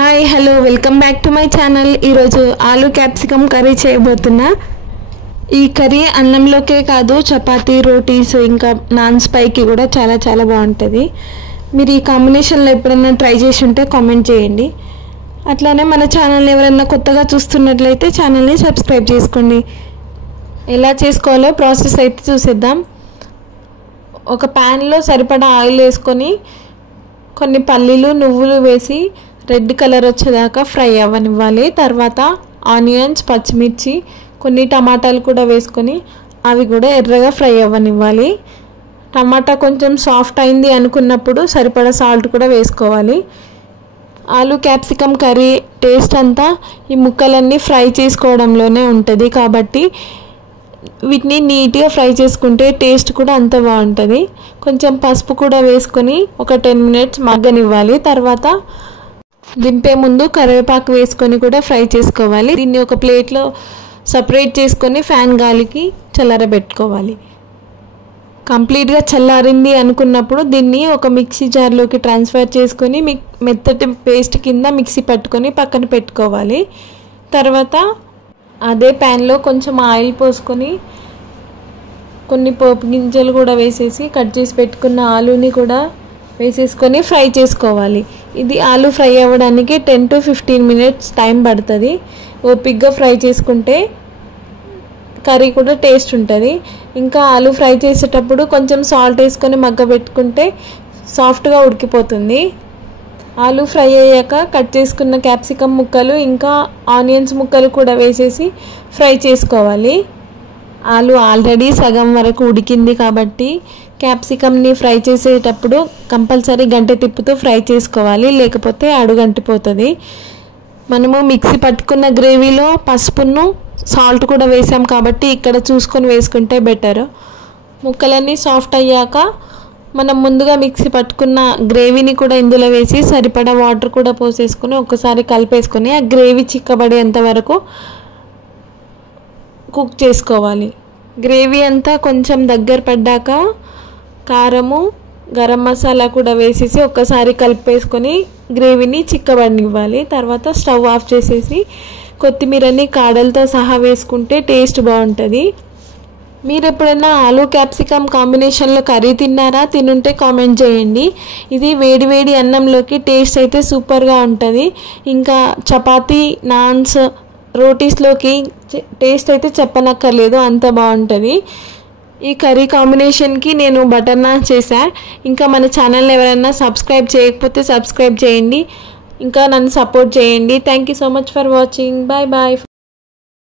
Hi hello welcome back to my channel. ఈరోజు ఆలు capsicum curry చేయబోతున్నా. ఈ కర్రీ అన్నంలోకే కాదు, చపాతీ, రోటీస్, ఇంకా నాన్స్ పైకి కూడా చాలా చాలా బాగుంటుంది. మీరు ఈ కాంబినేషన్లో ఎప్పుడైనా ట్రై చేసి ఉంటే కామెంట్ చేయండి. అట్లానే మన ఛానల్ని ఎవరైనా కొత్తగా చూస్తున్నట్లయితే ఛానల్ని సబ్స్క్రైబ్ చేసుకోండి. ఎలా చేసుకోవాలో ప్రాసెస్ అయితే చూసేద్దాం. ఒక ప్యాన్లో సరిపడా ఆయిల్ వేసుకొని కొన్ని పల్లీలు, నువ్వులు వేసి రెడ్ కలర్ వచ్చేదాకా ఫ్రై అవ్వనివ్వాలి. తర్వాత ఆనియన్స్, పచ్చిమిర్చి, కొన్ని టమాటాలు కూడా వేసుకొని అవి కూడా ఎర్రగా ఫ్రై అవ్వనివ్వాలి. టమాటా కొంచెం సాఫ్ట్ అయింది అనుకున్నప్పుడు సరిపడా సాల్ట్ కూడా వేసుకోవాలి. ఆలు క్యాప్సికమ్ కర్రీ టేస్ట్ అంతా ఈ ముక్కలన్నీ ఫ్రై చేసుకోవడంలోనే ఉంటుంది కాబట్టి వీటిని నీట్గా ఫ్రై చేసుకుంటే టేస్ట్ కూడా అంత బాగుంటుంది. కొంచెం పసుపు కూడా వేసుకొని ఒక 10 మినిట్స్ మగ్గనివ్వాలి. తర్వాత దింపే ముందు కరివేపాకు వేసుకొని కూడా ఫ్రై చేసుకోవాలి. దీన్ని ఒక ప్లేట్లో సపరేట్ చేసుకొని ఫ్యాన్ గాలికి చల్లారబెట్టుకోవాలి. కంప్లీట్గా చల్లారింది అనుకున్నప్పుడు దీన్ని ఒక మిక్సీ జార్లోకి ట్రాన్స్ఫర్ చేసుకొని మెత్తటి పేస్ట్ కింద మిక్సీ పట్టుకొని పక్కన పెట్టుకోవాలి. తర్వాత అదే ప్యాన్లో కొంచెం ఆయిల్ పోసుకొని కొన్ని పోపు గింజలు కూడా వేసేసి కట్ చేసి పెట్టుకున్న ఆలుని కూడా వేసేసుకొని ఫ్రై చేసుకోవాలి. ఇది ఆలు ఫ్రై అవ్వడానికి 10 to 15 మినిట్స్ టైం పడుతుంది. ఓపిక్గా ఫ్రై చేసుకుంటే కర్రీ కూడా టేస్ట్ ఉంటుంది. ఇంకా ఆలు ఫ్రై చేసేటప్పుడు కొంచెం సాల్ట్ వేసుకొని మగ్గబెట్టుకుంటే సాఫ్ట్గా ఉడికిపోతుంది. ఆలు ఫ్రై అయ్యాక కట్ చేసుకున్న క్యాప్సికమ్ ముక్కలు ఇంకా ఆనియన్స్ ముక్కలు కూడా వేసేసి ఫ్రై చేసుకోవాలి. ఆలు ఆల్రెడీ సగం వరకు ఉడికింది కాబట్టి క్యాప్సికమ్ని ఫ్రై చేసేటప్పుడు కంపల్సరీ గంటె తిప్పుతూ ఫ్రై చేసుకోవాలి, లేకపోతే అడుగంటిపోతుంది. మనము మిక్సీ పట్టుకున్న గ్రేవీలో పసుపును సాల్ట్ కూడా వేసాం కాబట్టి ఇక్కడ చూసుకొని వేసుకుంటే బెటర్. ముక్కలన్నీ సాఫ్ట్ అయ్యాక మనం ముందుగా మిక్సీ పట్టుకున్న గ్రేవీని కూడా ఇందులో వేసి సరిపడా వాటర్ కూడా పోసేసుకొని ఒకసారి కలిపేసుకొని ఆ గ్రేవీ చిక్కబడేంత వరకు కుక్ చేసుకోవాలి. గ్రేవీ అంతా కొంచెం దగ్గర పడ్డాక కారము, గరం మసాలా కూడా వేసేసి ఒక్కసారి కలిపేసుకొని గ్రేవీని చిక్కబడనివ్వాలి. తర్వాత స్టవ్ ఆఫ్ చేసేసి కొత్తిమీరని కాడలతో సహా వేసుకుంటే టేస్ట్ బాగుంటుంది. మీరు ఎప్పుడైనా ఆలు క్యాప్సికమ్ కాంబినేషన్లో కర్రీ తిన్నారా? తినుంటే కామెంట్ చేయండి. ఇది వేడి వేడి అన్నంలోకి టేస్ట్ అయితే సూపర్గా ఉంటుంది. ఇంకా చపాతీ, నాన్స్, రోటీస్లోకి టేస్ట్ అయితే చెప్పనక్కర్లేదు, అంత బాగుంటుంది. ఈ కర్రీ కాంబినేషన్కి నేను బటర్ నాన్ చేశాను. ఇంకా మన ఛానల్ని ఎవరైనా సబ్స్క్రైబ్ చేయకపోతే సబ్స్క్రైబ్ చేయండి, ఇంకా నన్ను సపోర్ట్ చేయండి. Thank you so much for watching. Bye bye.